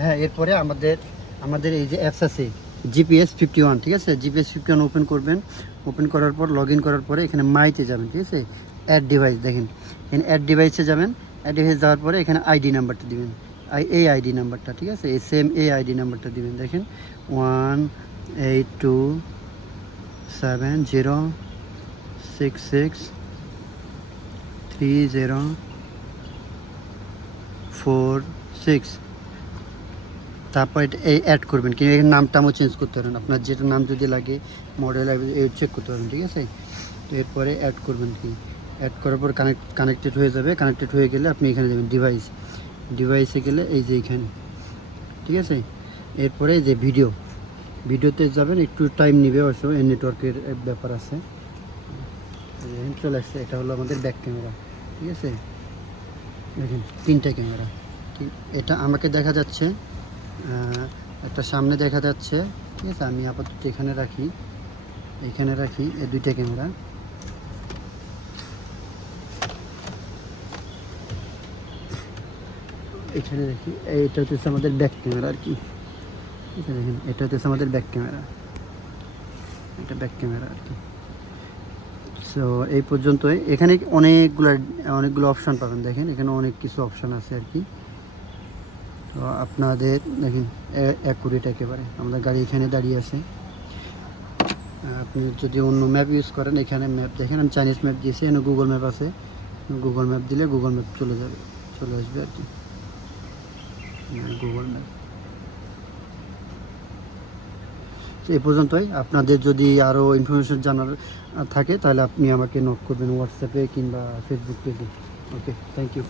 হ্যাঁ, এরপরে আমাদের এই যে অ্যাপস আছে জিপিএস 51, ঠিক আছে? জিপিএস 51 ওপেন করবেন। ওপেন করার পর লগ ইন করার পরে এখানে মাইতে যাবেন, ঠিক আছে? অ্যাড ডিভাইস দেখেন, এখানে অ্যাড ডিভাইসে যাবেন। অ্যাড ডিভাইস যাওয়ার পরে এখানে আইডি নাম্বারটা দিবেন, এই আইডি নাম্বারটা, ঠিক আছে? এই সেম এই আইডি নাম্বারটা দিবেন। দেখেন 1827066304 তারপর এটা এই অ্যাড করবেন, কিন্তু এখানে নামটাও চেঞ্জ করতে পারেন, আপনার যেটা নাম যদি লাগে মডেল চেক করতে পারেন, ঠিক আছে? তো এরপরে অ্যাড করবেন, কি অ্যাড করার পর কানেক্টেড হয়ে যাবে। কানেক্টেড হয়ে গেলে আপনি এখানে দেবেন ডিভাইসে গেলে এই যে এখানে, ঠিক আছে? এরপরে এই যে ভিডিওতে যাবেন, একটু টাইম নেবে অবশ্য, নেটওয়ার্কের ব্যাপার আছে। চলে আসছে, এটা হলো আমাদের ব্যাক ক্যামেরা, ঠিক আছে? দেখেন 3টা ক্যামেরা, এটা আমাকে দেখা যাচ্ছে, একটা সামনে দেখা যাচ্ছে, ঠিক আছে? আমি আপাতত এখানে রাখি এই 2টা ক্যামেরা। এখানে রাখি, এইটা হচ্ছে আমাদের ব্যাক ক্যামেরা আর কি। দেখেন এটা হচ্ছে আমাদের ব্যাক ক্যামেরা, এটা ব্যাক ক্যামেরা আর কি। সো এই পর্যন্তই। এখানে অনেকগুলো অপশান পাবেন, দেখেন এখানে অনেক কিছু অপশান আছে আর কি। তো আপনাদের দেখেন অ্যাকুরেট একেবারে, আমাদের গাড়ি এখানে দাঁড়িয়ে আছে। আপনি যদি অন্য ম্যাপ ইউজ করেন, এখানে ম্যাপ দেখেন, আমি চাইনিজ ম্যাপ দিয়েছি, এখানে গুগল ম্যাপ আছে। গুগল ম্যাপ দিলে গুগল ম্যাপ চলে আসবে আর কি, গুগল ম্যাপ। এই পর্যন্তই। আপনাদের যদি আরও ইনফরমেশন জানার থাকে তাহলে আপনি আমাকে নক করবেন হোয়াটসঅ্যাপে কিংবা ফেসবুক পেজে। ওকে, থ্যাংক ইউ।